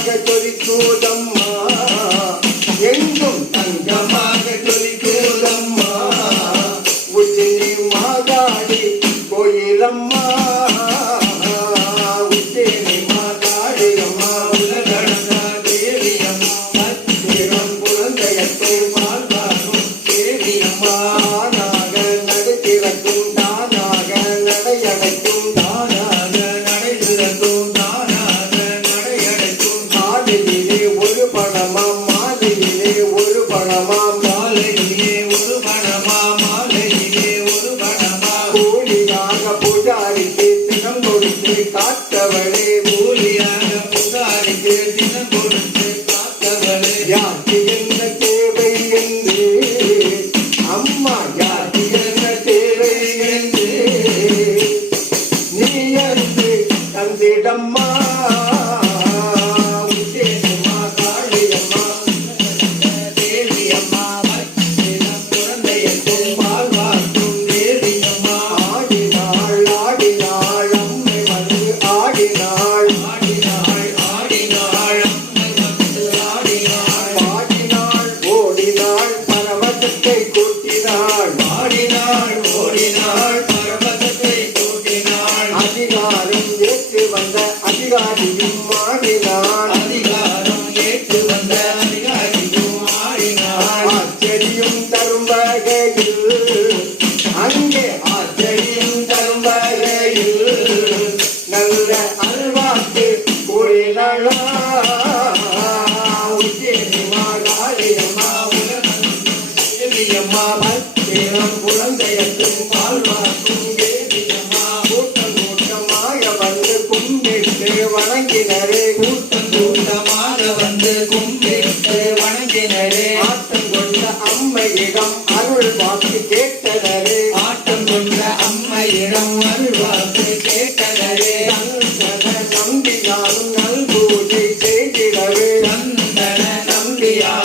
அங்கமாக ஜொலிக்கூதம்மா எங்கும் தங்கமாக ஜொலிக்கூதம்மா உச்சினி மாதாடி கோயிலம்மா. உச்சினி மாதாடி அம்மா உலகடந்த தேவியம்மா. சத்திரம் குழந்தையத்தை வாழ்வாரும் தேவியம்மா. தானாக காத்தவளே கூலியாக பூஜாரிக்கு தினம் கொடுத்து காத்தவளே யாருக்கு என்ன தேவை என்று? அம்மா யாருக்கு என்ன தேவை என்று? நீ என்று தந்திடம்மா. அதிகாரியும் ஆடினாள் அதிகாரம் ஏற்று வந்த அதிகாரியும் ஆடினாள் ஆச்சரியம் தரும் வகையில் அங்கே ஆச்சரியம் தரும் வகையில் நல்ல அல்வாக்கு கூறினாளா உச்சேரி மாகாளியம்மா உலகம் தேவியம்மா காட்டினரே. ஆட்டம் கொண்ட அம்மையிடம் அருள் வாக்கு கேட்டனரே. ஆட்டம் கொண்ட அம்மையிடம் அருள் வாக்கு கேட்டனரே. நம்பியாரும் நல்பூஜை செய்திடவே. நந்தன நம்பியார்